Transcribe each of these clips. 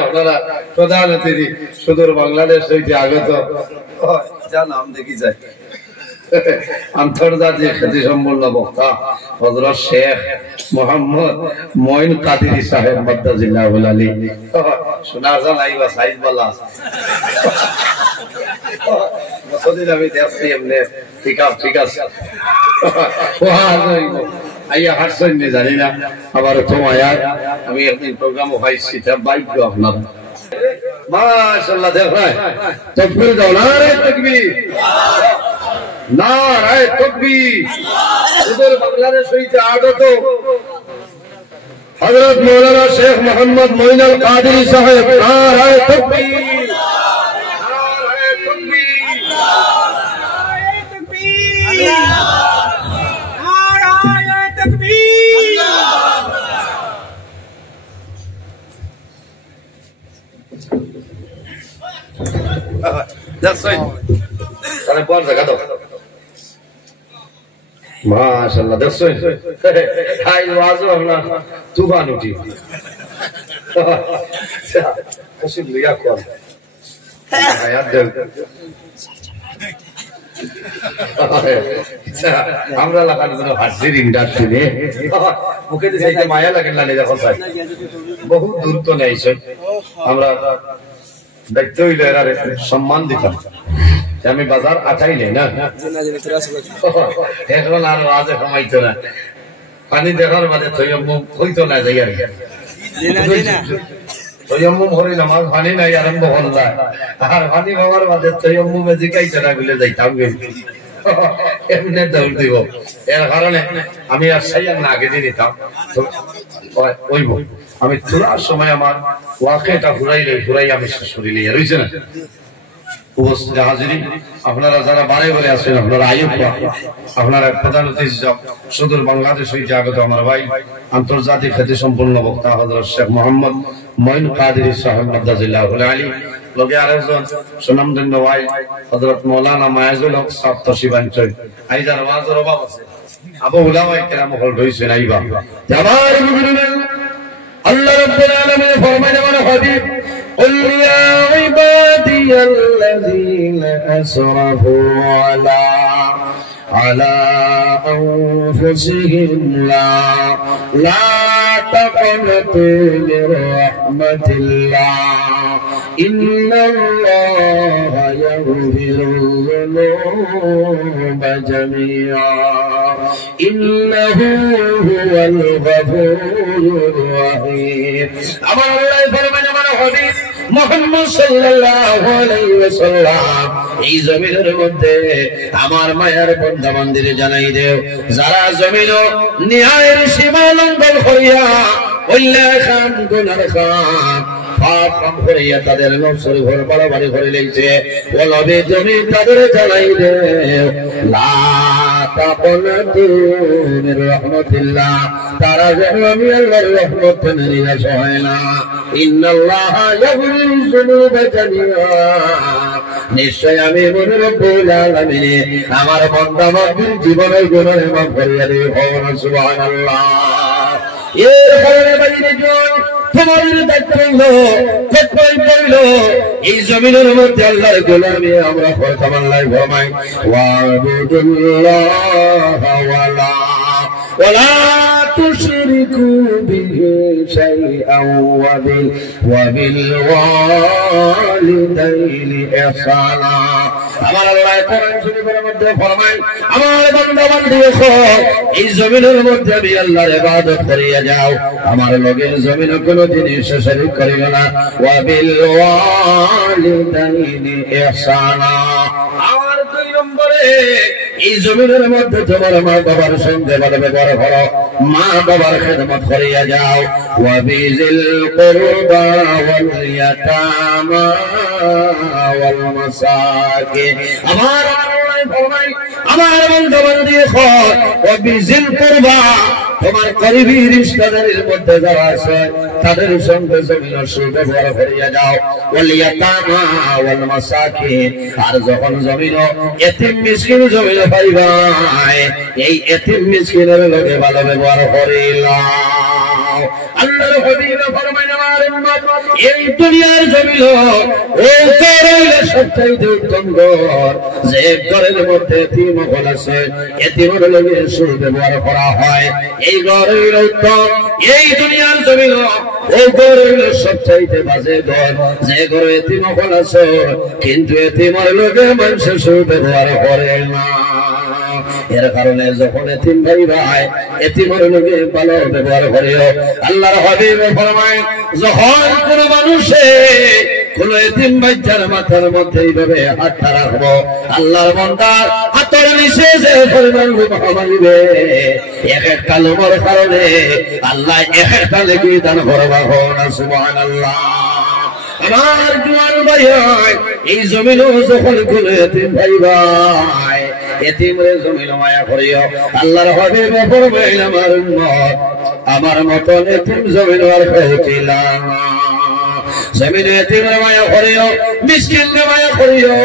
আপনারা প্রধান অতিথি সুদূর বাংলাদেশ হইতে আগত যা নাম দেখি যায় আন্তর্জাতিক খ্যাতি সম্পন্ন বক্তা হযরত শেখ মোহাম্মদ মঈন কাদেরী সাহেব মাদ্দাজিল্লাহুল আলী শোনা যায় বা সাইজ বালা মসজিদ আমি দেখছি এমনি ঠিক আছে আইয়া হাসছেন নি জানি না আবার তোমায় আমি একদিন প্রোগ্রামও পাইছি তা বাইক আপনারা মাশাআল্লাহ দেখায় তাকবীর দাও নারে তাকবীর নারে তাকবীর সুদূর বাংলাদেশ হইতে আগত হযরত মাওলানা শেখ মোহাম্মদ মঈন আল কাদেরী সাহেব নারে তাকবীর নারে তাকবীর নারে তাকবীর That's right. Kalian puan saya kata. Masyaallah, that's right. Hai wazo Allah, Tuhan uji. Kasih lihat kuan. Ayat dia. আমরা লাগান কোনো হাজির ইন্ডাস্ট্রি নে ওকে তো সেই মায়া লাগে না দেখো স্যার বহু দূর তো নাই স্যার আমরা দেখতে হইলে এর সম্মান দিতাম আমি বাজার আটাইলে না এখন আর আজে কমাইতো না পানি দেখার বাদে তৈয়ম্মুম হইতো না যাই আর তৈয়ম্মুম হরে নামাজ পানি নাই আরম্ভ হল না আর পানি খাওয়ার বাদে তৈয়ম্মুমে জিকাইতো না বলে যাইতাম এমনি দৌড় দিব এর কারণে আমি আর সাইয়ার না আগে দিয়ে দিতাম ওই আমি তোলার সময় আমার ওয়াকেটা ঘুরাই আমি শরীরে রয়েছে না উপস্থিত হাজিরিন আপনারা যারা বারে বারে আছেন আপনারা আইয়ুব আপনারা প্রধান অতিথি সুদূর বাংলাদেশ হইতে আগত আমার ভাই আন্তর্জাতিক খ্যাতি সম্পন্ন বক্তা হযরত শেখ মোহাম্মদ মঈন কাদেরী সাহেব মাদ্দাজিল্লাহুল আলী লগে আরেকজন সুনামধন্য ভাই হযরত মাওলানা মায়াজুল হক সাহেব তশিবাঞ্চল আইজার ওয়াজের অভাব আছে আবু উলামায়ে কেরাম হল রইছেন আইবা জামার মুমিনুন আল্লাহ রাব্বুল আলামিন ফরমায় আমার হাবিব قل يا عبادي الذين أسرفوا على أنفسهم لا تقنطوا من رحمة الله إن الله يغفر الذنوب جميعا إنه هو الغفور الرحيم أمر الله فرمان أمر حبيب মুহাম্মদ সাল্লাল্লাহু আলাইহি ওয়াসাল্লাম এই জমিনের মধ্যে আমার মায়ের বান্দা বান্দিরে জানাই দেও যারা জমিন ন্যায়ের সীমা লঙ্ঘন করিয়া উল্লাহ খান গুনার খান পাপ কাম করিয়া তাদের নফসের ঘর বাড়াবাড়ি করে লইছে বলবে তুমি তাদের জানাই দেও লা তাকনাতু মির রাহমাতিল্লাহ তারা যেন আমি আল্লাহর রহমত নিরাশ হয় না ইন্নাল্লাহা ইয়াগফিরু যুনুবা জামিআ নিশ্চয় আমি মনে রব্বুল আলামিন আমার বান্দা বান্দির জীবনের গুনাহ মাফ করিয়া দেব সুবহানাল্লাহ এর কারণে বাইরে জন তোমাদের দায়িত্ব হইল এই জমিনের মধ্যে আল্লাহর গোলামি আমরা করতাম আল্লাহ ফরমায় ওয়াবুদুল্লাহ ওয়ালা তুশরিকু বিহি শাইআন ওয়া বিল ওয়ালিদাইনি ইহসানা আমার আল্লাহ কোরআন শরীফের মধ্যে ফরমায় আমার বান্দা বান্দি এই জমিনের মধ্যে আমি আল্লাহর ইবাদত করিয়া যাও আমার লগের জমিনে কোনো জিনিস শরীক করিও না ওয়া বিল ওয়ালিদাইনি ইহসানা আর দুই নম্বরে এই জমিনের মধ্যে তোমার মা বাবার সঙ্গে ভালো ব্যবহার করো মা বাবার খেদমত করিয়া যাও ওয়া বিজিল কুরবা ওয়াল ইয়াতামা ওয়াল মাসাকিন আমার আল্লাহ ফরমায় আমার বান্দা বান্দি ওয়া বিজিল কুরবা তোমার করিবি রিশতাদারের মধ্যে যারা আছে তাদের সঙ্গে জমিনের সুব্যবহার করিয়া যাও ওয়াল ইয়াতামা ওয়াল মাসাকিন আর যখন জমিন এতিম মিসকিন জমিন পাইবাই এই এতিম মিসকিনের লগে ভালো ব্যবহার করিলাম আল্লাহর হাবিব ফরমায় আমার উম্মত এই দুনিয়ার জমিন ওই ঘরের সবচেয়ে উত্তম ঘর যে ঘরের মধ্যে এতিম আছে এতিমের লগে সুদ ব্যবহার করা হয় এই ঘরের উত্তম এই দুনিয়ার জমিন ওই ঘরের সবচেয়ে বাজে ঘর যে ঘরে এতিম আছে কিন্তু এতিমের লগে মানুষ সুদ ব্যবহার করে না এর কারণে যখন এতিম ভাই ভাই এতিমের লগে ভালো ব্যবহার করিও আল্লাহর হাবিব ফরমায় যখন কোন মানুষে কোন এতিম বাচ্চার মাথার মধ্যে এইভাবে হাতটা রাখবো আল্লাহর বান্দা হাতের নিচে যে পরিমাণ মারিবে এক একটা লোমের কারণে আল্লাহ এক একটা লেগে দান করবা না সুবহানাল্লাহ আমার জোয়ান ভাই এই জমিনও যখন কোন এতিম ভাই ভাই এতিমরে জমিন মায়া করিও আল্লাহর হাবিব ফরমায় আমার উম্মত আমার মতন এতিম জমিন আর পেয়েছিলা জমিনে এতিমের মায়া করিও মিসকিনের মায়া করিও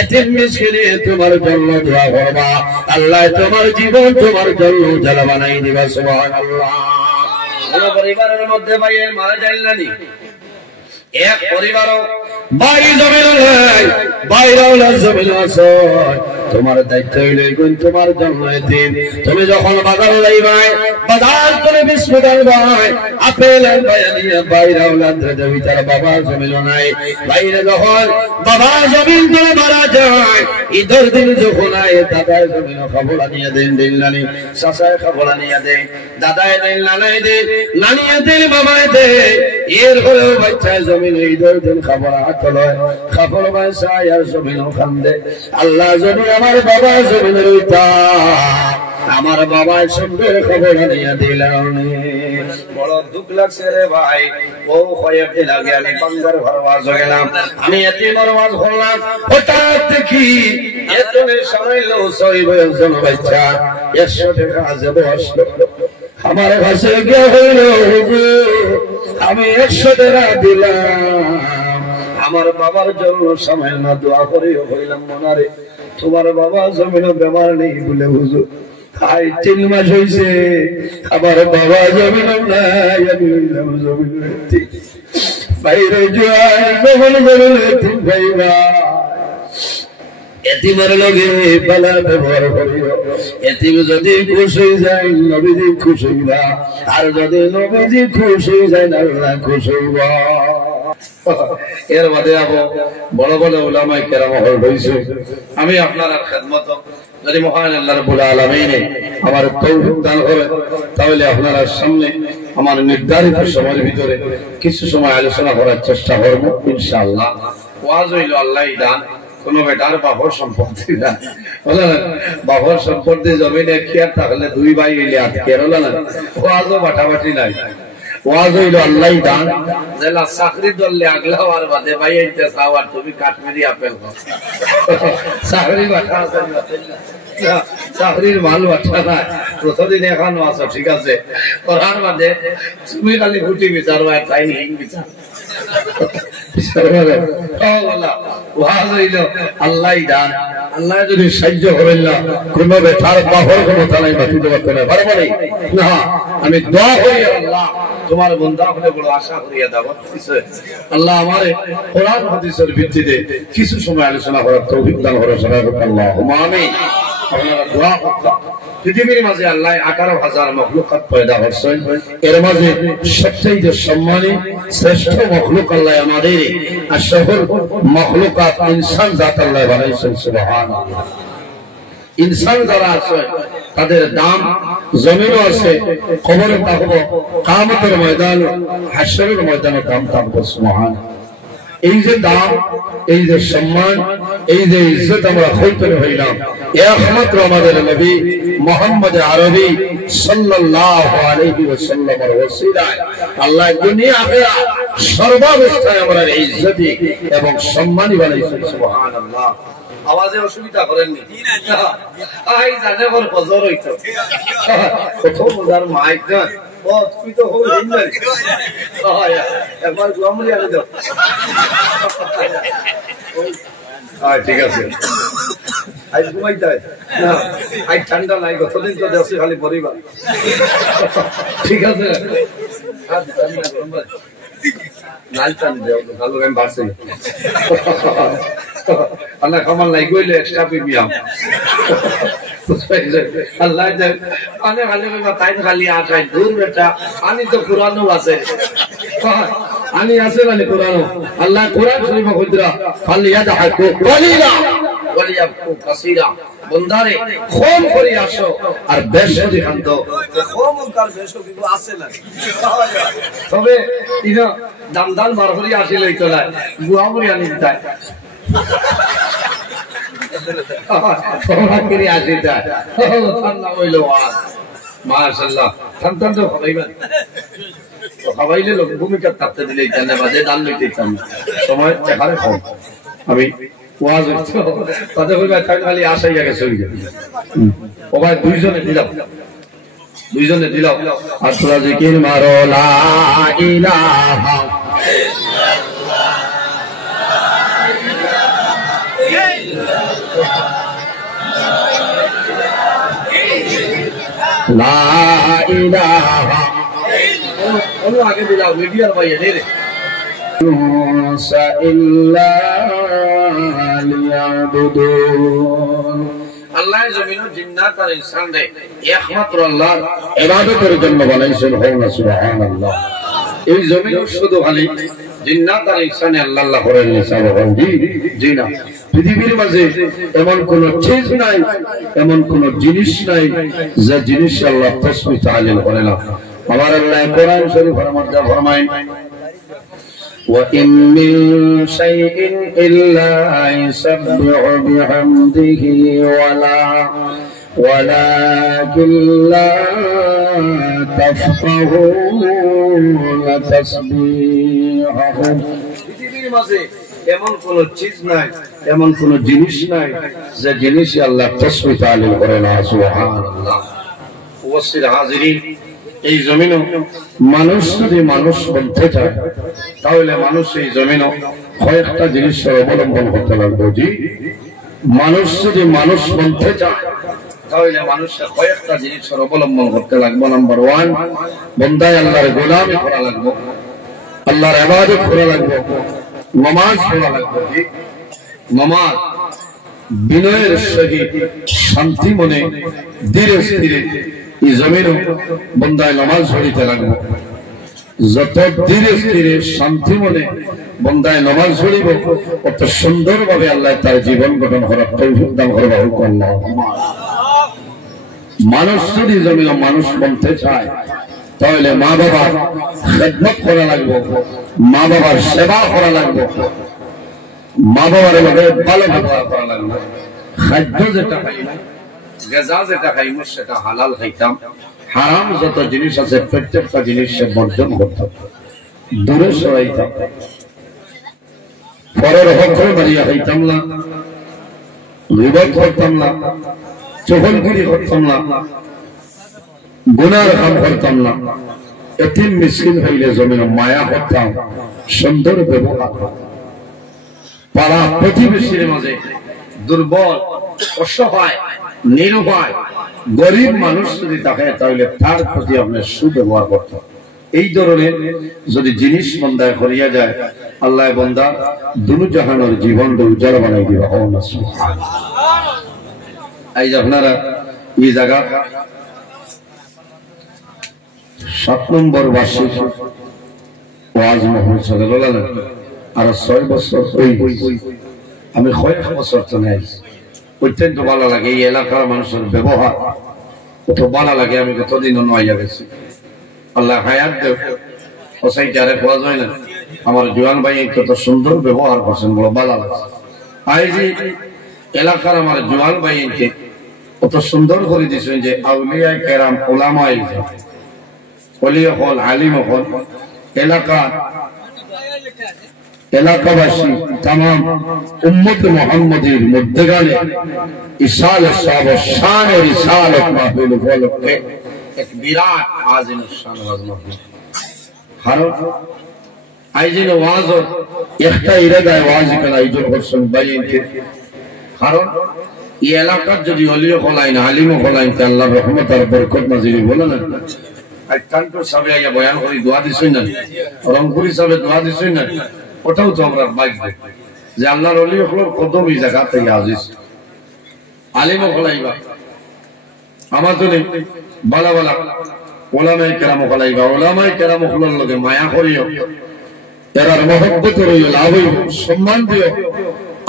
এতিম মিসকিনে তোমার জন্য দোয়া করবা আল্লাহ তোমার জীবন তোমার জন্য উজালা বানাই দিবা সুবহানাল্লাহ কোন পরিবারের মধ্যে ভাইয়ের মারা যায় না নি এক পরিবারও বাইরে জমিন নাই বাইরে জমিন আছে তোমার দায়িত্ব হইল তোমার জন্য এতিম তুমি যখন বাজার যাইবাই বাজার করে বিস্কুট আনবাই আপেল আনবাই নিয়ে বাইরে দেবী তার বাবা জমিন নাই বাইরে যখন বাবা জমিন করে মারা যায় ঈদের দিন যখন আয় দাদায় জমিন খবর আনিয়ে দেন দিন নানি চাচায় খবর আনিয়ে দেন দাদায় দেন নানাই দেন নানিয়ে দেন বাবায় দেন এর হলেও বাচ্চায় জমিন ঈদের দিন খবর হাত লয় খবর বাসায় আর জমিন খান্দে আল্লাহ যদি আমার বাবা জমিনের উইতা আমার বাবা সবের খবর নিয়ে দিলাম বড় দুঃখ লাগছে রে ভাই ও কয়েকদিন আগে আমি বাঙ্গার ঘর ওয়াজ গেলাম আমি এতিমের ওয়াজ করলাম হঠাৎ দেখি এতনের সময় লো সই বয়সজন বাচ্চা 100 টাকা আজব আসলো আমার কাছে গিয়ে হইল আমি 100 টাকা দিলাম আমার বাবার জন্য সময় না দোয়া করে হইলাম মনারে তোমার বাবা জমিন বেমার নেই বলে হুজুর আই 3 মাস হয়েছে আমার বাবা জমিন নাই আমি হইলাম জমিন বাইরে জোয়ান জমিন জমিন ভাইবা এতিমের লগে ভালো ব্যবহার করিও এতিম যদি খুশি হয়ে যায় নবীজি খুশি হইবা আর যদি নবীজি খুশি হয়ে যায় আল্লাহ খুশি হইবা এর মধ্যে বড় বড় উলামায়ে কেরাম হইছে আমি আপনার খেদমত যদি মহান আল্লাহ রাব্বুল আলামিন আমার তৌফিক দান করে তাহলে আপনারা সামনে আমার নির্ধারিত সময়ের ভিতরে কিছু সময় আলোচনা করার চেষ্টা করব ইনশাআল্লাহ ওয়াজ হইল আল্লাহই দান কোন বেটার বাপর সম্পত্তি না বাপর সম্পত্তি জমিনে খেয়ার থাকলে দুই ভাই এলে আটকে রইল না ওয়াজও বাটাবাটি নাই ওয়াজ হইল আল্লাহই দান জেলা চাকরি দললে আগলা আর বাদে ভাই আইতে চাও আর তুমি কাশ্মীরি আপেল চাকরি বাটা আছে চাকরির মাল বাটা না প্রতিদিন এখানো আছো ঠিক আছে করার বাদে তুমি খালি ফুটি বিচারবা তাই হিং বিচার আল্লাহই দান আল্লাহ যদি সাহায্য করেন না কোন বেটার বাহর ক্ষমতা নাই বাঁচিতে পারতে না পারবো না আমি দোয়া করি আল্লাহ তোমার বন্ধা হলে বড় আশা করিয়া দাওয়াত দিছে আল্লাহ আমারে কোরআন হাদিসের ভিত্তিতে কিছু সময় আলোচনা করার তৌফিক দান করার সবাই আল্লাহুম্মা আমিন আপনারা দোয়া করুন পৃথিবীর মাঝে আল্লাহ 18,000 মখলুকাত পয়দা করছেন এর মাঝে সবচেয়ে সম্মানী শ্রেষ্ঠ মখলুক আল্লাহ আমাদের আর সকল মখলুকাত ইনসান জাত আল্লাহ বানাইছেন সুবহানাল্লাহ ইনসান যারা আছে তাদের দাম জমিনও আছে কবরে থাকবো কিয়ামতের ময়দান হাশরের ময়দানে দাম থাকবে সুবহানাল্লাহ এই যে দাম এই যে সম্মান এই যে ইজ্জত আমরা হইতে হইলাম একমাত্র আমাদের নবী মুহাম্মদ আরবি সাল্লাল্লাহু আলাইহি ওয়াসাল্লামের ওসিলায় আল্লাহ দুনিয়া আখিরাত সর্বাবস্থায় আমরা ইজ্জতি এবং সম্মানী বানাইছেন সুবহানাল্লাহ আওয়াজে অসুবিধা করেননি আই জানে ওর হজর হইতো কত মজার মাইক না ও তুই তো হই হিন্দার একবার গুয়ামুলি আনে দাও ঠিক আছে আজ ঘুমাইতে হয় না আজ ঠান্ডা নাই গতদিন তো দেশে খালি পরিবার ঠিক আছে লাল চান দেও ভালো গান বাসে আল্লাহ কামাল নাই কইলে এক্সট্রা প্রিমিয়াম আল্লাহ জান আনে ভালো করে তাই খালি আসাই দূর বেটা আনি তো কুরআনও আছে আনি আছে মানে কুরআনও আল্লাহ কুরআন শরীফে কইরা খালি ইয়াদহাকু কলিলা ওয়ালিয়াবকু কাসীরা বন্দারে খুব করে আসো আর বেশি খান্ত খুব কার বেশি কিছু আছে না তবে ইনা দামদান বার করে আসিলেই চলে গুয়া করে আনি যায় করে আসি যায় আল্লাহ হইলো মাশাআল্লাহ সন্তান তো খাইবেন তো খাইলে লোক ভূমিকা থাকতে দিলে জানে বাদে দান লইতে চান সময় এখানে কম আমি ওয়াজ হচ্ছে তাদের কইবা খালি আশাই আগে চলে যাবে ও ভাই দুইজনে দিলাম আর তোরা জিকির মারো লা ইলাহা লা ইলাহা ওনো আগে দিলাও মিডিয়ার ভাই এনে রে মুসা ইল্লা লিয়াবুদুন আল্লাহ জমিন ও জিন্নাত আর ইনসান দে একমাত্র আল্লাহর ইবাদতের জন্য বানাইছেন হোনা সুবহানাল্লাহ এই জমিন শুধু খালি জিন্নাত আর ইনসানে আল্লাহ আল্লাহ করে নিসাব হন্দি জি না পৃথিবীর মাঝে এমন কোন চিজ নাই এমন কোন জিনিস নাই যে জিনিস আল্লাহ তাসবিহ তাহলিল করে না আমার আল্লাহ কোরআন শরীফের মধ্যে ফরমায় وَإِن مِّن شَيْءٍ إِلَّا يُسَبِّحُ بِحَمْدِهِ وَلَكِن لَّا تَفْقَهُونَ تَسْبِيحَهُمْ পৃথিবীর মাঝে এমন কোন চিজ নাই এমন কোন জিনিস নাই যে জিনিস আল্লাহ তাসবিহ তাহলিল করে না সুবহানাল্লাহ উপস্থিত হাজিরিন এই জমিনও মানুষ যদি মানুষ বলতে চায় তাহলে মানুষ এই জমিনও কয়েকটা জিনিসের অবলম্বন করতে লাগবে জি মানুষ যদি মানুষ বলতে চায় তাহলে মানুষের কয়েকটা জিনিসের অবলম্বন করতে লাগবে নাম্বার 1 বান্দায় আল্লাহর গোলামি করা লাগবে আল্লাহর ইবাদত করা লাগবে নামাজ পড়া লাগবে জি নামাজ বিনয়ের সহিত শান্তি মনে ধীরে ধীরে এই জমিনও বন্দায় নামাজ পড়িতে লাগবে যত ধীরে ধীরে শান্তি মনে বন্দায় নামাজ পড়িব কত সুন্দর ভাবে আল্লাহ তার জীবন গঠন করার তৌফিক দান করবে আল্লাহ মানুষ যদি জমিন মানুষ বলতে চায় তাহলে মা বাবার খেদমত করা লাগবে মা বাবার সেবা করা লাগবে মা বাবার লগে ভালো ব্যবহার করা লাগবে খাদ্য যেটা খাইব গাজা যেটা খাইব সেটা হালাল খাইতাম হারাম যত জিনিস আছে প্রত্যেকটা জিনিস বর্জন করতাম দূরে সরাইতাম পরের হক মারিয়া খাইতাম না গীবত করতাম না চগলগিরি করতাম না গুনার কাম করতাম না এতিম মিসকিন হইলে জমিনে মায়া করতাম সুন্দর ব্যবহার পাড়া প্রতিবেশীর মাঝে দুর্বল অসহায় নিরুপায় গরিব মানুষ যদি থাকে তাহলে তার প্রতি আপনার সুব্যবহার করতে এই ধরনের যদি জিনিস বন্দায় করিয়া যায় আল্লাহ বন্দা দুনু জাহানের জীবন উজ্জ্বল বানাই দিবা এই যে আপনারা এই জায়গা 7 নম্বর বার্ষিক ওয়াজ মাহফিল চলে আর 6 বছর আমি কয়েক বছর তো নেই অত্যন্ত ভালো লাগে এই এলাকার মানুষের ব্যবহার কত ভালো লাগে আমি কতদিন নয়া গেছি আল্লাহ হায়াত দেব ওসাইটারে খোয়া যায় না আমার জওয়ান ভাই কত সুন্দর ব্যবহার করছেন বড় ভালো লাগে আই যে এলাকার আমার জওয়ান ভাইকে কত সুন্দর করে দিয়েছেন যে আউলিয়া কেরাম ওলামাই ওলি হল আলিম হল এলাকাবাসী তাম উম্মত মুহাম্মাদের মধ্যখানে ইসালত সাহেব শান ও রিসালত মাহফিল উপলক্ষে এক বিরাট আজিম শান ওয়াজ মাহফিল কারণ আইজিন ওয়াজ একটা ইরাদায় ওয়াজ করা আয়োজন করছেন বাইনকে কারণ এই এলাকার যদি ওলি হলাইন আলিম হলাইন আল্লাহর রহমত আর বরকত নাজিল বলেন আইতানপুর সাহেব আইয়া বয়ান করি দোয়া দিছই না, রংপুরি সাহেব দোয়া দিছই না, ওটাও তো আমরা ভাগ্য যে আল্লাহর ওলি হলোর কদম এই জায়গা থেকে আজিজ আলিম হলাইবা আমাদের বালা বালা ওলামায়ে কেরাম হলাইবা, ওলামায়ে কেরাম হলার লগে মায়া করিও, এরার মহব্বত রইও, লাভ হইব, সম্মান দিও।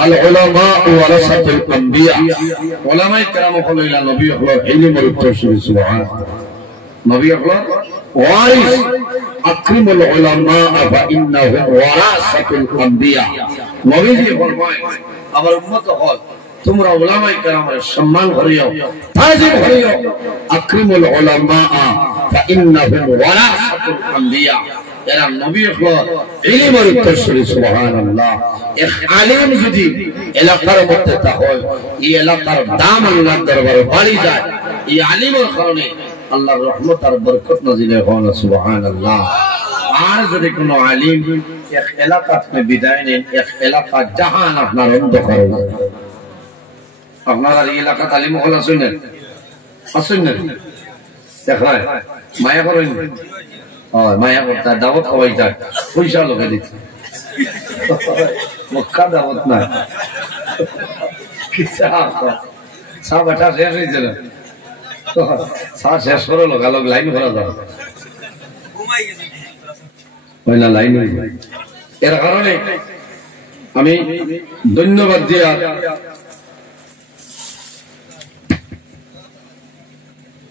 আল উলামা ওয়ারাসাতুল আম্বিয়া, ওলামায়ে কেরাম হলাইলা নবী হলার ইলমের উত্তরসূরি। সুবহানাল্লাহ, নবী হলার ওয়ারিস। আকরিমুল উলামা ফাইন্নাহুম ওয়ারাসাতুল আম্বিয়া, নবীজি ফরমায় আমার উম্মত হল তোমরা উলামায়ে কেরামের সম্মান করিও, তাজিম করিও। আকরিমুল উলামা ফাইন্নাহুম ওয়ারাসাতুল আম্বিয়া, এরা নবী হল ইলমের উত্তরসূরি। সুবহানাল্লাহ, এক আলিম যদি এলাকার মধ্যে থাকে, এই এলাকার দাম আল্লাহর দরবারে বাড়ি যায়। এই আলিমের কারণে আল্লাহর রহমত আর বরকত নাযিল হয়। সুবহানাল্লাহ। আর যদি কোনো আলিম এক এলাকা থেকে বিদায় নেন, এক এলাকা জাহান আপনার অন্ধকার হয়ে যাবে। আপনারা এই এলাকা আলিম হল আছেন না, আছেন না? দেখায় মায়া করেন, মায়া করতে দাওয়াত খাওয়াই যায়, পয়সা লোকে দিচ্ছে, মক্কা দাওয়াত না, চা বাটা শেষ হয়েছে না, চা শেষ করে লোকালোক লাইন করা যাবে না, লাইন হয়ে যায়। এর কারণে আমি ধন্যবাদ দিয়া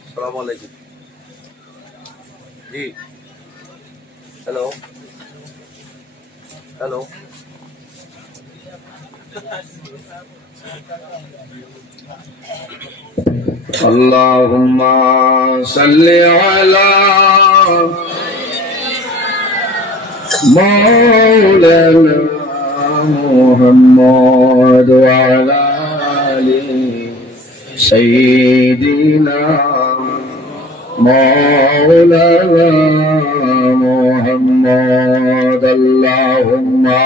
আসসালামু আলাইকুম। জি হ্যালো হ্যালো, আল্লাহুম্মা সাল্লি আলা মাওলানা মুহাম্মদ ওয়া আলা আলি সাইয়্যিদিনা মাওলানা মুহাম্মদ। আল্লাহুম্মা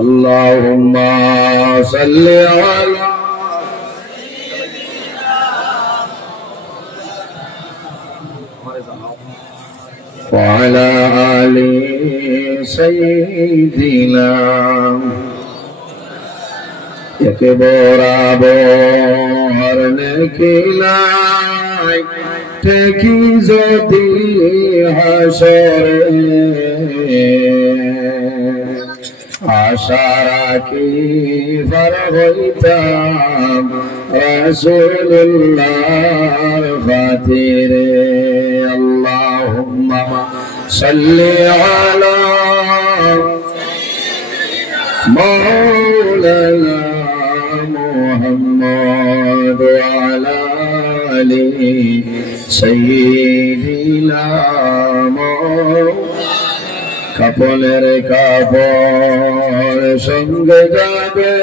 Allahumma salli ala wa ala ali sayyidina yake borabar nekilai teki zoti hasore আশা রাখি পার হইতাম রাসূলুল্লাহর খাতিরে। আল্লাহুম্মা সাল্লি আলা মাওলানা মুহাম্মদ ওয়া আলা আলি সাইয়্যিদিনা কাপনের কাপড় সঙ্গে যাবে,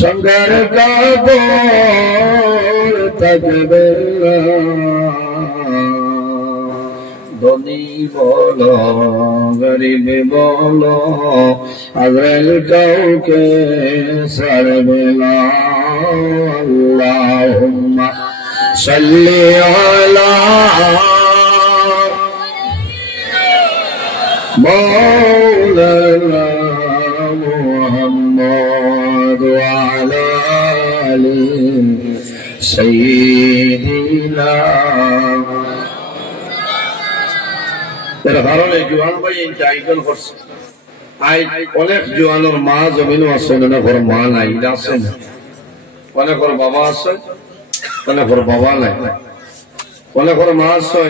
সঙ্গের কাপড় থাকবে না। ধনী বলো গরিব বলো আজরাইল কাউকে ছাড়বে না। আল্লাহুম্মা সাল্লি আলা مولانا محمد وعلى آل سيدنا। এর কারণে জোয়ান ভাই এই টাইটেল করছে, অনেক জোয়ানোর মা জমিনও আছে, অনেকের মা নাই আছেন, অনেকের বাবা আছে, অনেকের বাবা নাই, অনেকের মা আছে।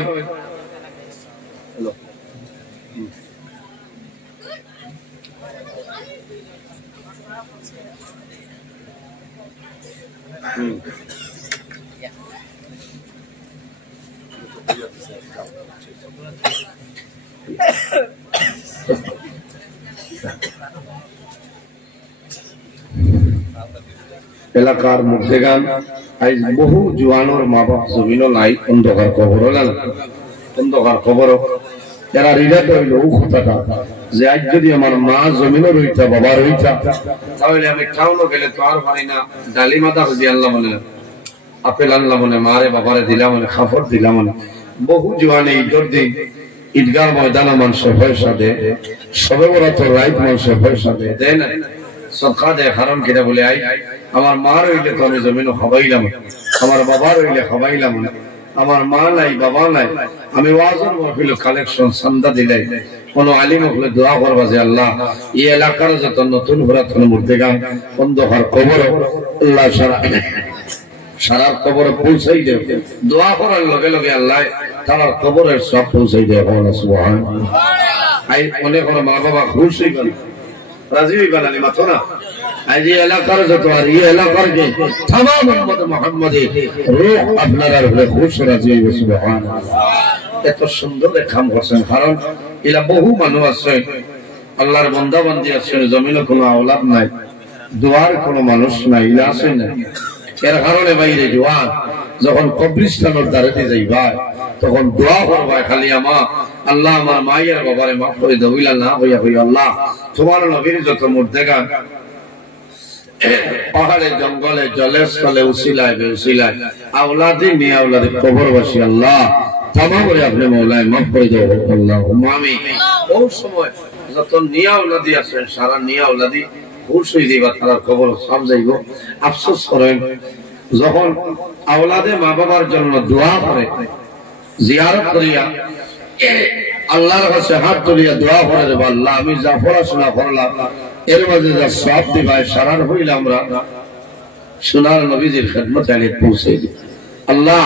এলাকার মুর্দেগান আজ বহু জোয়ানোর মা বাপ জমিনও নাই, অন্ধকার কবরও না, অন্ধকার কবরও। এরা রিলাট হইল ও কথাটা যে আজ যদি আমার মা জমিনও রইতা, বাবা রইতা, তাহলে আমি টাউনও গেলে তো আর পারি না ডালি মাথা খুঁজি আনলাম মনে, আপেল আনলাম মনে, মারে বাবারে দিলাম মনে, খাফর দিলাম মনে। বহু জোয়ানে ঈদের দিন ঈদগাহ ময়দানে মানুষের পয়সা দেয়, সবে বরাত রাইত মানুষের পয়সা দেয় না, সদকা দেয়। কারণ কিনা বলে আই আমার মা রইলে তো আমি জমিনও খাবাইলাম, আমার বাবা রইলে খাবাইলাম না, আমার মা নাই বাবা নাই, আমি ওয়াজের মাহফিল কালেকশন চান্দা দিলে কোন আলিম হলে দোয়া করবা যে আল্লাহ এই এলাকার যত নতুন পুরাতন মুর্দেগান অন্ধকার কবর আল্লাহ সারা কবর পৌঁছাই দেব, দোয়া করার লগে লগে আল্লাহ তার কবরের সব পৌঁছাই দেব। সুবহানাল্লাহ। আই অনেক মা বাবা খুশি হইবেন, রাজি হইবেন, আলী মাথো না। আজ এই এলাকার যত আর এই এলাকার যে तमाम উম্মত মুহাম্মাদী রূহ আপনারা হলে খুশ রাজি হইবে। সুবহানাল্লাহ। এত সুন্দর কাম করছেন, কারণ এলা বহু মানুষ আছে আল্লাহর বান্দা বান্দি আছেন, জমিনে কোনো আওলাদ নাই, দোয়ার কোনো মানুষ নাই, এলা আছেন না। এর কারণে বাইরে জোয়ান যখন কবরিস্তানের দ্বারাতে যাইবা তখন দোয়া করবা খালি আমা আল্লাহ আমার মায়ের বাবারে মাফ করে দাও, ইলা না হইয়া হইয়া আল্লাহ তোমার নবীর যত মুর্দেগান পাহাড়ে জঙ্গলে জলের স্থলে উসিলায় বেউসিলায় আওলাদি নিয়ে আওলাদি কবরবাসী আল্লাহ তামা করে আপনি মৌলায় মাফ করে দাও আল্লাহুম্মা আমিন। ওই সময় যত নিয়া আওলাদি আছেন সারা নিয়া আওলাদি খুশ হয়ে দিবা, তারা কবর সব যাইব। আফসোস করেন যখন আওলাদে মা বাবার জন্য দোয়া করে জিয়ারত করিয়া আল্লাহর কাছে হাত তুলিয়া দোয়া করে দেব, আল্লাহ আমি যা পড়াশোনা করলাম এর মাঝে যা সব দিবাই সারার হইলে আমরা সোনার নবীজির খেদমতে আনি পৌঁছে দিই। আল্লাহ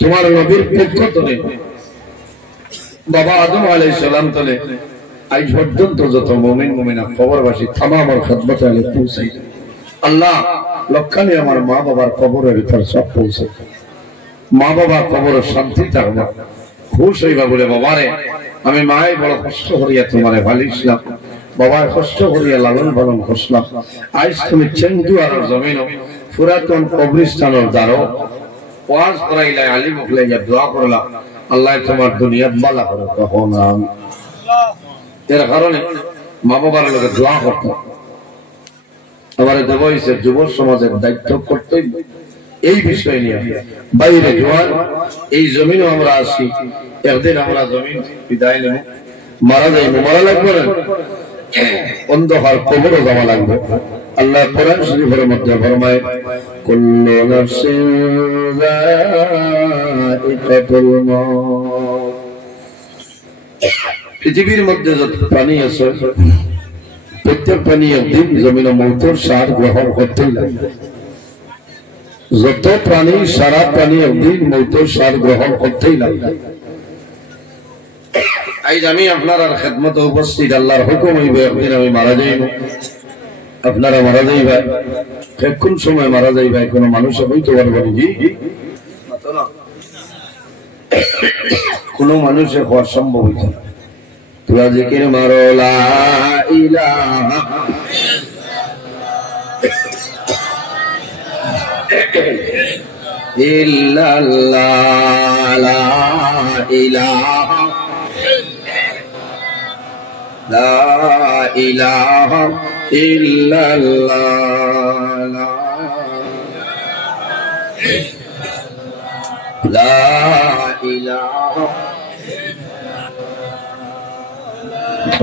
তোমার নবীর পক্ষ থেকে বাবা আদম আলাইহিস সালাম তলে আজ পর্যন্ত যত মুমিন মুমিনা কবরবাসী তামামের খেদমতে আনি পৌঁছে দিই। আল্লাহ লক্ষানি আমার মা বাবার কবরের ভিতর সব পৌঁছে, মা বাবার কবরের শান্তি থাকবে, খুশ হইবা বলে বাবারে আমি মায়ের বড় কষ্ট করিয়া তোমারে ভালিছিলাম, বাবার কষ্ট করিয়া লালন পালন করছিলাম, আজ তুমি চেন্দু আর জমিন পুরাতন কবরিস্তানের দ্বারো ওয়াজ করাইলাই আলী মুখলাইয়া দোয়া করলাম, আল্লাহ তোমার দুনিয়াত বালা করো। তখন এর কারণে মা বাবার লোকে দোয়া করতাম। আবার দেব হয়েছে যুব সমাজের দায়িত্ব করতেই এই বিষয় নিয়ে বাইরে জোয়ান এই জমিনও আমরা আসি, একদিন আমরা জমিন বিদায় নেব, মারা যাইব, মারা লাগবে না, অন্ধকার কবরও যাওয়া লাগবে। আল্লাহ কোরআন শরীফের মধ্যে ফরমায় কুল্লু নাফসিন যায়িকাতুল মাউত। পৃথিবীর মধ্যে যত প্রাণী আছে প্রত্যেক প্রাণী একদিন জমিনে মৌতের সার গ্রহণ করতেই লাগবে। যত প্রাণী সারা প্রাণী একদিন মৌতের সার গ্রহণ করতেই লাগবে। আজ আমি আপনার আর খেদমতে উপস্থিত, আল্লাহর হুকুম হইবে একদিন আমি মারা যাইব, আপনারা মারা যাইবা, কোন সময় মারা যাইবা কোন মানুষ বলতে পারবেন জি কোন মানুষের হওয়ার সম্ভব হইত না। তোরা জিকির মারো লা ইলাহা ইল্লাল্লাহ লা ইলাহা লা ইলাহা ইল্লাল্লাহ লা ইলাহা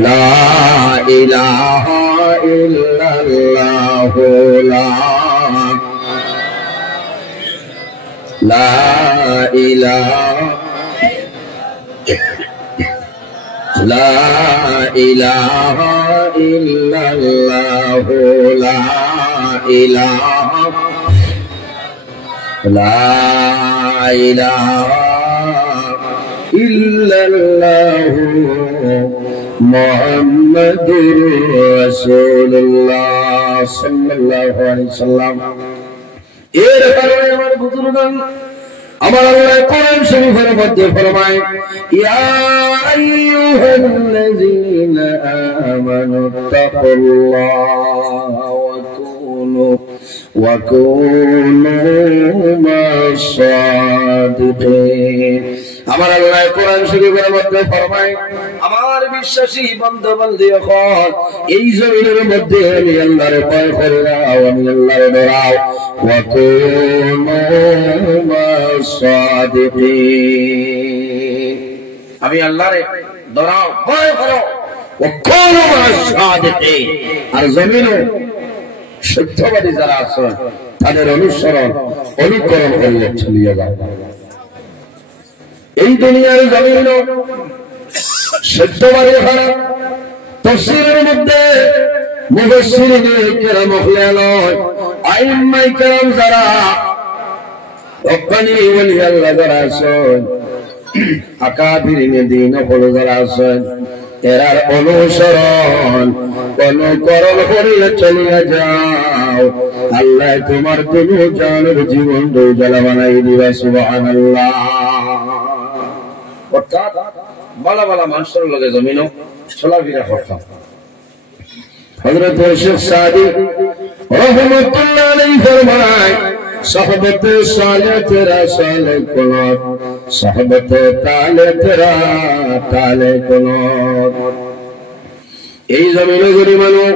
লা ইলাহা ইল্লাল্লাহ লা ইলাহা লা ইলাহা ইল্লাল্লাহ লা ইলাহা লা ইলাহা ইল্লাল্লাহ মুহাম্মাদুর রাসূলুল্লাহ সাল্লাল্লাহু আলাইহি ওয়াসাল্লাম। এর কারণে আমার বুজুর্গগণ আমার আল্লাহ কোরআন শরীফের মধ্যে ফরমায় ইয়া আইয়ুহাল্লাযীনা আমানু তাকুল্লাহা ওয়া কুনু وكونوا مع الصادقين আমার আল্লাহ কোরআন শরীফের মধ্যে ফরমায় আমার বিশ্বাসী বান্দা বান্দী হন এই জমিনের মধ্যে আমি আল্লাহর ভয় করে নাও আমি আল্লাহর ডরাও ওয়া কুনু মাস-সাদিকিন আমি আল্লাহর ডরাও ভয় করো ওয়া কুনু মাস-সাদিকিন আর জমিনে সত্যবাদী যারা আছে তাদের অনুকরণ করলে চলিয়ে যাও এই দুনিয়ার জমিন সত্যবাদী খারাপ তাফসীরের মধ্যে মুফাসসিরিন কিরাম নয় আইম্মায়ে কিরাম যারা রব্বানি ওলি আল্লাহ যারা আছেন আকাবিরিনে দ্বীন হলো যারা আছেন এরার অনুকরণ করিলে চলিয়া যাও আল্লাহ তোমার কোন জানের জীবন উজালা বানাই দিবা সুবহানাল্লাহ অর্থাৎ বালা বালা মানুষের লগে জমিনও চলাফেরা করতাম হযরত শেখ সাদি রাহমাতুল্লাহ আলাইহি ফরমায় সাহাবতে সালে তেরা সালে কোলর সাহাবতে তালে তেরা তালে কোলর এই জমিনে যদি মানুষ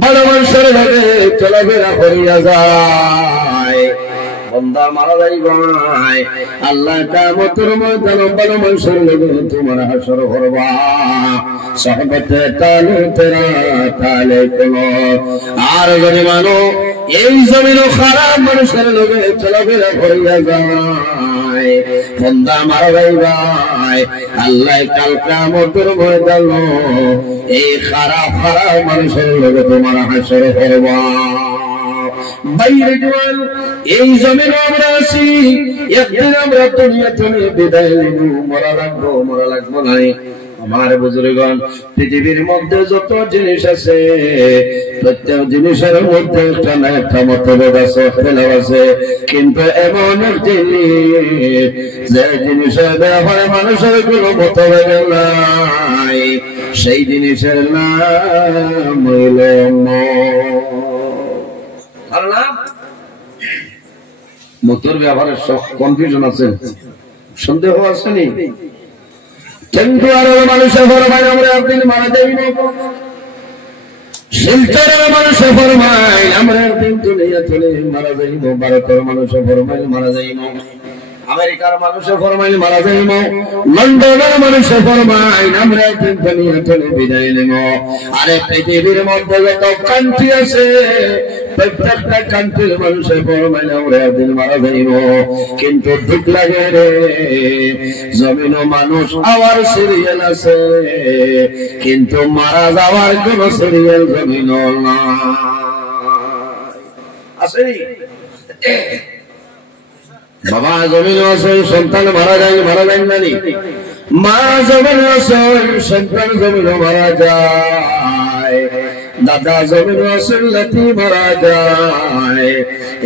বড় মানুষের লগে চলাফেরা করিয়া যায় বান্দা মারা যাইবাই আল্লাহ কিয়ামতের ময়দানে বড় মানুষের লগে তোমার হাসর করবা সাহাবতে তালে তেরা তালে কোলর আর যদি মানুষ এই জমিনে খারাপ মানুষের লগে চলাফেরা করিয়া যায় বান্দা মারা যাইবাই আল্লাহ কাল কিয়ামতের ময়দানে এই খারাপ মানুষের লগে তোমার হাসর করবা বাইরে জওয়ান এই জমিনে আমরা আছি একদিন আমরা দুনিয়া থেকে বিদায় নিব মরা লাগবো নাই আমার বুজুর্গণ পৃথিবীর মধ্যে যত জিনিস আছে প্রত্যেক জিনিসের মধ্যে একটা না একটা মতভেদ আছে খেলাও আছে কিন্তু এমন জিনিস যে জিনিসের ব্যাপারে মানুষের কোনো মতভেদ নাই সেই জিনিসের নাম হইল মতের ব্যাপারে কনফিউশন আছে সন্দেহ আছে নি কিন্তু আরো মানুষের ফরমায় আমরা একদিন মারা যাইব শিলচরের মানুষের ফরমায় আমরা একদিন দুনিয়া চলে মারা যাইব ভারতের মানুষের ফরমায় মারা যাইব আমেরিকার মানুষের ফরমাইল মারা যাইব লন্ডনের মানুষের ফরমাইল আমরা একদিন দুনিয়া চলে বিদায় নেব আরে পৃথিবীর মধ্যে যত কান্ট্রি আছে প্রত্যেকটা কান্ট্রির মানুষের ফরমাইল আমরা একদিন মারা যাইব কিন্তু দুঃখ লাগে রে জমিন মানুষ আবার সিরিয়াল আছে কিন্তু মারা যাওয়ার কোন সিরিয়াল জমিন না আছে বাবা জমিন আছে সন্তান মারা যায় জানি মা জমিন আছে সন্তান জমিন মারা যায় দাদা জমিন আছে লাতি মারা যায়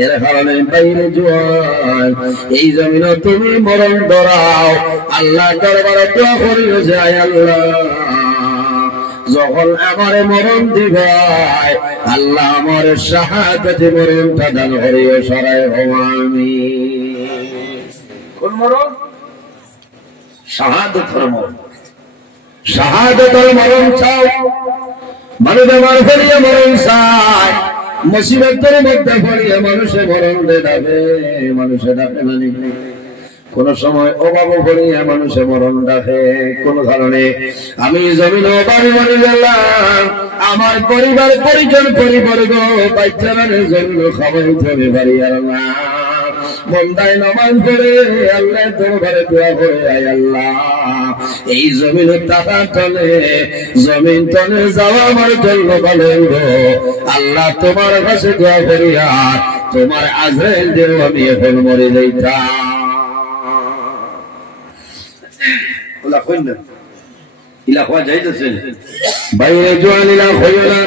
এর কারণে বাইরে জোয়ান এই জমিন তুমি মরণ ডরাও আল্লাহ দরবারে দোয়া করিও যায় আল্লাহ যখন আমার মরণ দিবাই আল্লাহ আমার শাহাদাতে মরণটা দান করিও সরাই হওয়ামি কোন মরণ শাহাদাতের মরণ শাহাদাতের মরণ চাও মানুষ আমার ফেরিয়ে মরণ চায় মুসিবতের মধ্যে ফেরিয়ে মানুষে মরণ দেবে মানুষে ডাকে না কোন সময় অভাব করিয়া মানুষে মরণ ডাকে কোন কারণে আমি জমিন বাড়ি বাড়ি গেলাম আমার পরিবার পরিজন পরিবর্গ বাচ্চাদের জমিন খাবার বাড়ি আর না বন্দায় নামাজ পড়ে আল্লাহ দরবারে দোয়া করে আয় আল্লাহ এই জমিন টাকা তলে জমিন তলে যাওয়া আমার জন্য ভালো আল্লাহ তোমার কাছে দোয়া করিয়া তোমার আজরাইল দেও আমি এখন মরে যাইতাম বাইরে জোয়ান ইলা হইলা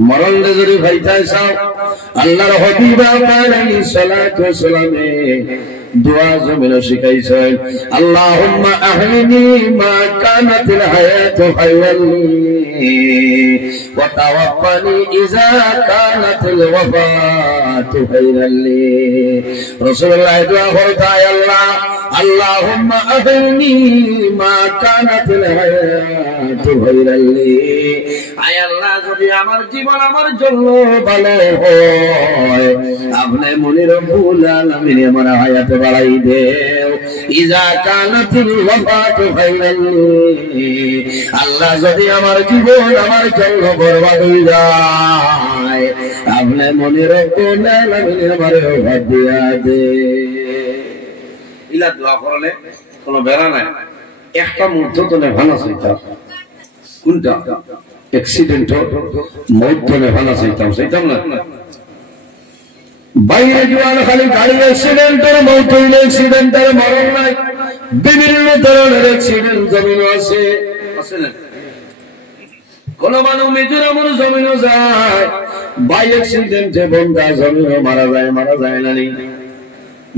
মরণ যদি ভাইতাই চাও আল্লাহর হাবিব আলাইহিস সালাতু ওয়াস সালামে দোয়া জমিন শিখাইছেন আল্লাহুম্মা আহইনি মা কানাতিল হায়াতু খায়রাল লি ওয়া তাওয়াফানি ইযা কানাতিল ওয়াফাতু খায়রাল লি রাসূলুল্লাহ দোয়া করতে আল্লাহ আল্লাহুম্মা আহইনি মা কানাতিল হায়াতু খায়রাল লি আয় আল্লাহ যদি আমার জীবন আমার জন্য ভালো হয় আপনি মনে রব্বুল আলামিন আমার হায়াত বাড়াই দেও ইজা কানাতিল ওয়াফাতু খায়রাল লি আল্লাহ যদি আমার জীবন আমার জন্য বরবাদ হয়ে যায় আপনি মনে রব্বুল আলামিন আমার ওফাত দিয়া দে ইলা দোয়া করলে কোনো বেড়া নাই একটা মুহূর্ত তো নেভানা চাইতাম কোনটা অ্যাক্সিডেন্ট মৌত তো নেভানা চাইতাম না বাইরে জোয়ান খালি গাড়ি অ্যাক্সিডেন্টের মৌত হইলে অ্যাক্সিডেন্টের মরণ নাই বিভিন্ন ধরনের অ্যাক্সিডেন্ট জমিন আছে না কোন মানুষ মিজোরামের জমিনও যায় বাই অ্যাক্সিডেন্টে বন্ধা জমিনও মারা যায় না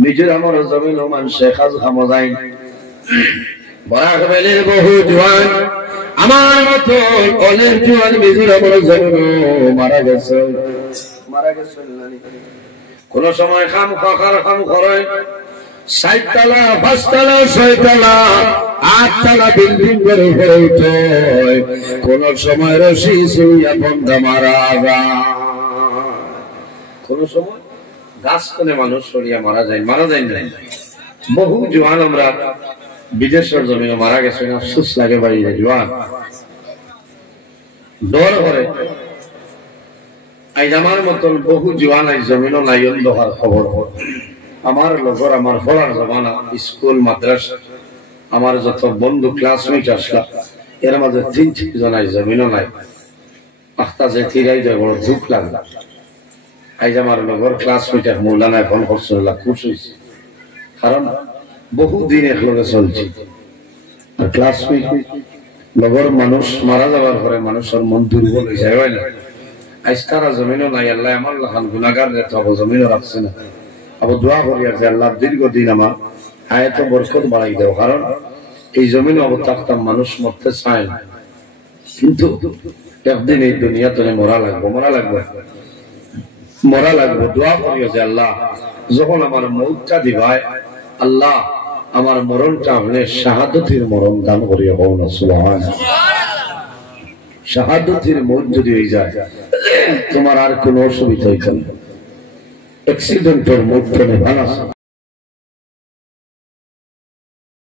মিজোরামের জমিনও মানুষে খাজ খামো যায় বরাক বেলের বহু জোয়ান আমার মতো অনেক জোয়ান মিজোরামের জমিনও মারা গেছে কোন সময় খাম করে 60 তলা 5 তলা 6 তলা 8 তলা বিল্ডিং করে উঠে কোন সময় রশি সুইয়া বন্ধা মারা যায় কোন সময় গাছ কোনে মানুষ সরিয়া মারা যায় না বহু জওয়ান আমরা বিদেশের জমিনে মারা গেছে আফসোস লাগে বাইরে জওয়ান ডর করে আজ আমার মতন বহু জওয়ান আজ জমিনও নাই অন্ধকার খবর আমার লগর আমার পড়ার জমানা স্কুল মাদ্রাসা আমার যত বন্ধু ক্লাসমেট আসলা এর মাঝে 3 জন আজ জমিনও নাই আখতা যে ফিরাই যায় বড় দুঃখ লাগলা আজ আমার লগর ক্লাসমেট এক মৌলানা ফোন করছিল খুশি হয়েছে কারণ বহুদিন একলগে চলছে আর ক্লাসমেট লগর মানুষ মারা যাওয়ার পরে মানুষের মন দুর্বল হয়ে যায় না আজ তারা জমিনও নাই আল্লাহ আমার লাখান গুনাহগার রেতো জমিনও রাখছে না আবু দোয়া করি যে আল্লাহ দীর্ঘদিন আমার হায়াত বরকত বাড়াই দাও কারণ এই জমিনে অবতারতাম মানুষ মরতে চায় না কিন্তু একদিন এই দুনিয়াতে মরা লাগবে দোয়া করি যে আল্লাহ যখন আমার মৌতটা দিবাই আল্লাহ আমার মরণটা আপনি শাহাদতের মরণ দান করিয়া বল না সুবহানাল্লাহ শাহাদতের মৌত যদি হয়ে যায় তোমার আর কোনো অসুবিধা হইতো না অ্যাক্সিডেন্টের মৌত তো ভালো